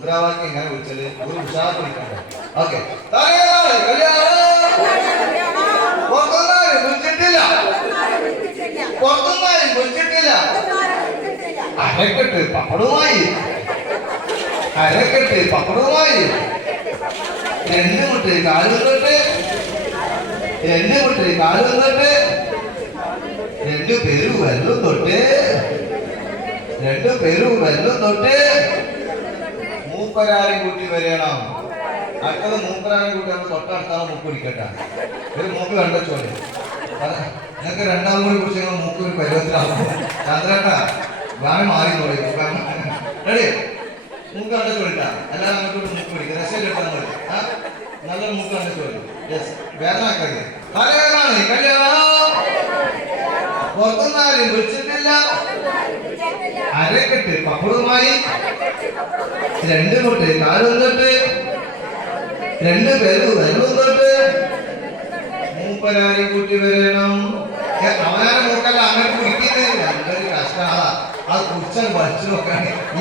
മുദ്രാവാക്യം എങ്ങനെ വിളിച്ചാല് ഒരു ഉഷാർ വിളിക്കണ്ടേ? ഓക്കെ, വിളിച്ചിട്ടില്ല അരക്കെട്ട് പപ്പടവുമായി രണ്ട് മുട്ട് കാല് വന്നിട്ട് രണ്ടു പേരും വെള്ളം തൊട്ട് മൂപ്പരാരും കൂട്ടി വരണം. അടുത്തത് മൂപ്പരാരും കൂട്ടി നമ്മൾ തൊട്ടടുത്താണ് മൂക്ക് പിടിക്കട്ടെ. ഒരു മൂക്ക് കണ്ടച്ചോളി. നിങ്ങൾക്ക് രണ്ടാമത് കൂടി കുറിച്ച് മൂക്ക് ഒരു പരുവത്തിലാവും. ചന്ദ്രേട്ടാ വേറെ മാറി തോളി റെഡി. മൂക്ക് കണ്ടച്ചോളിട്ടാ. എല്ലാവരും അങ്ങോട്ട് മൂക്ക് പിടിക്കുക. രസം കിട്ടാൻ മതി. നല്ല മൂക്ക് കണ്ടച്ചോളി. യെസ്, വേദന ആക്കരുത്. കല്യാണമാണ് കല്യാണം. പുറത്തുനിന്നാരും വിളിച്ചിട്ടില്ല. അരക്കെട്ട് പപ്പടവുമായി രണ്ട് മുട്ട് കാലും തൊട്ട് രണ്ട് പേരും വെള്ളവും തൊട്ട് മൂപ്പരാരി കൂട്ടി വരണം. അവനാരെ മൂക്കല്ല അങ്ങനെ കുടിക്കുന്നത്. നല്ലൊരു കഷ്ടമാണ്. അത് കുറിച്ചാൽ വച്ചു നോക്കാണ് ഈ